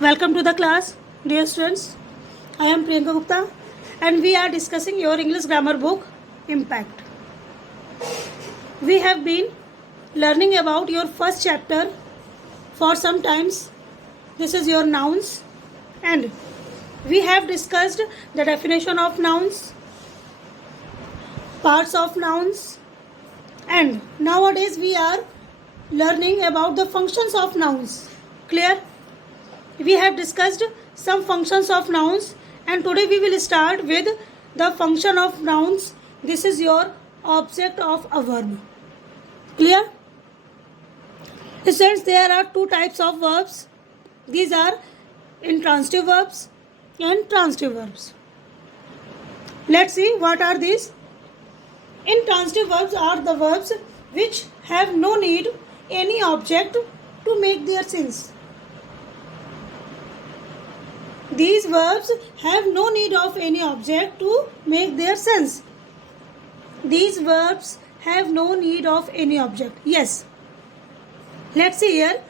Welcome to the class, dear students. I am Priyanka Gupta and we are discussing your English grammar book, Impact. We have been learning about your first chapter for some times. This is your nouns and we have discussed the definition of nouns, parts of nouns, and nowadays we are learning about the functions of nouns. Clear? We have discussed some functions of nouns and today we will start with the function of nouns. This is your object of a verb. Clear? Since there are two types of verbs, these are intransitive verbs and transitive verbs. Let's see what are these. Intransitive verbs are the verbs which have no need any object to make their sense. These verbs have no need of any object to make their sense. These verbs have no need of any object. Yes. Let's see here.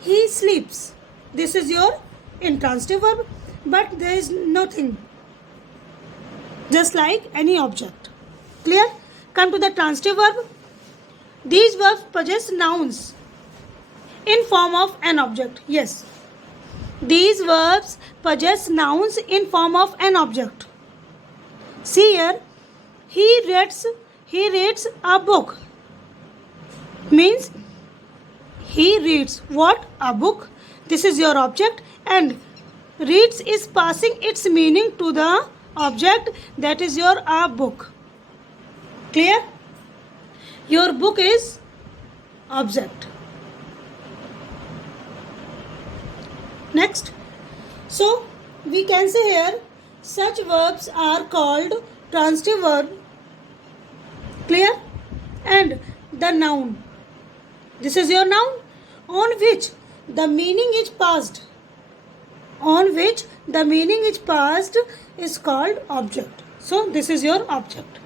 He sleeps. This is your intransitive verb, but there is nothing. Just like any object. Clear? Come to the transitive verb. These verbs possess nouns in form of an object. Yes. These verbs possess nouns in form of an object. See here, he reads a book. Means he reads what? A book. This is your object and reads is passing its meaning to the object, that is your a book. Clear? Your book is object. Next, so we can say here such verbs are called transitive verb. Clear? And the noun. This is your noun on which the meaning is passed. On which the meaning is passed is called object. So this is your object.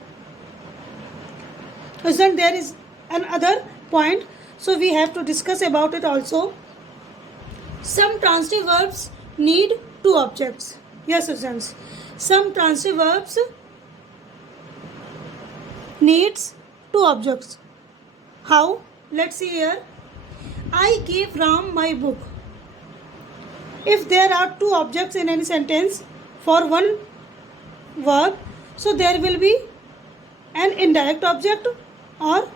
Then there is another point. So we have to discuss about it also. Some transitive verbs need two objects. Yes, students. Some transitive verbs needs two objects. How? Let's see here. I gave Ram my book. If there are two objects in any sentence for one verb, so there will be an indirect object or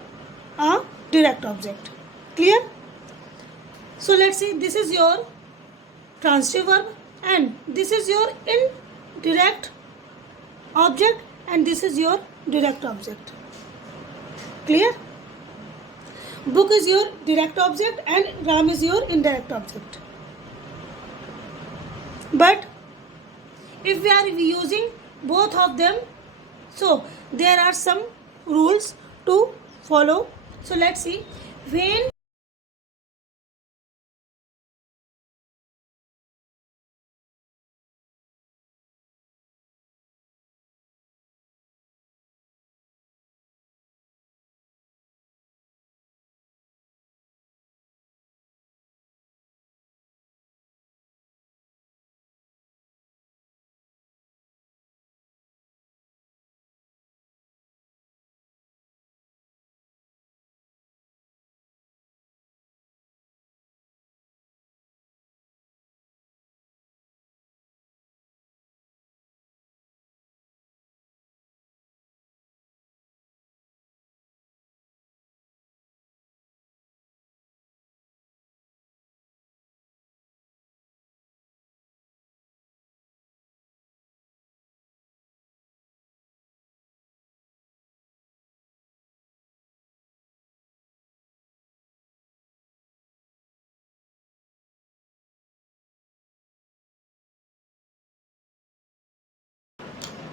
a direct object. Clear? So let's see, this is your transitive verb and this is your indirect object and this is your direct object. Clear? Book is your direct object and Ram is your indirect object. But if we are using both of them, so there are some rules to follow. So let's see, when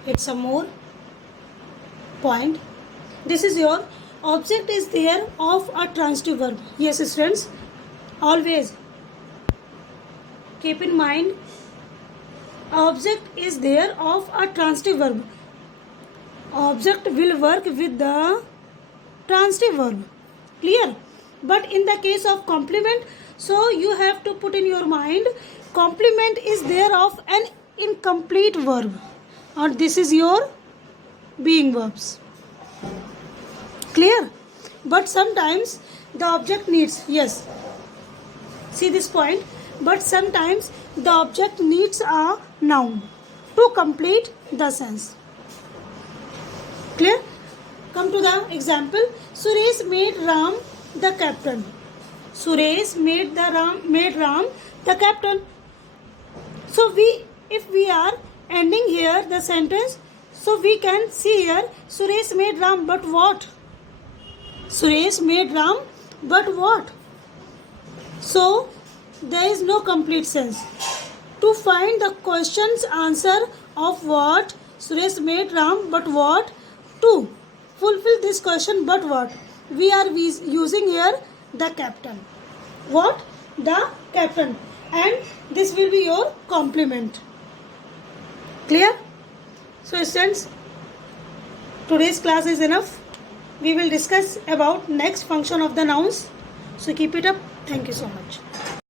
it's some more point. This is your object is there of a transitive verb. Yes, students, always keep in mind object is there of a transitive verb. Object will work with the transitive verb. Clear? But in the case of complement, so you have to put in your mind, complement is there of an incomplete verb, or this is your being verbs. Clear? But sometimes the object needs, yes, see this point, but sometimes the object needs a noun to complete the sense. Clear? Come to the example. Suresh made Ram the captain. Suresh made Ram the captain. So if we are ending here the sentence, so we can see here Suresh made Ram, but what? Suresh made Ram, but what? So there is no complete sense. To find the question's answer of what, Suresh made Ram, but what? To fulfill this question, but what, we are using here the captain. What? The captain. And this will be your complement. Clear? So students, today's class is enough. We will discuss about next function of the nouns. So keep it up. Thank you so much.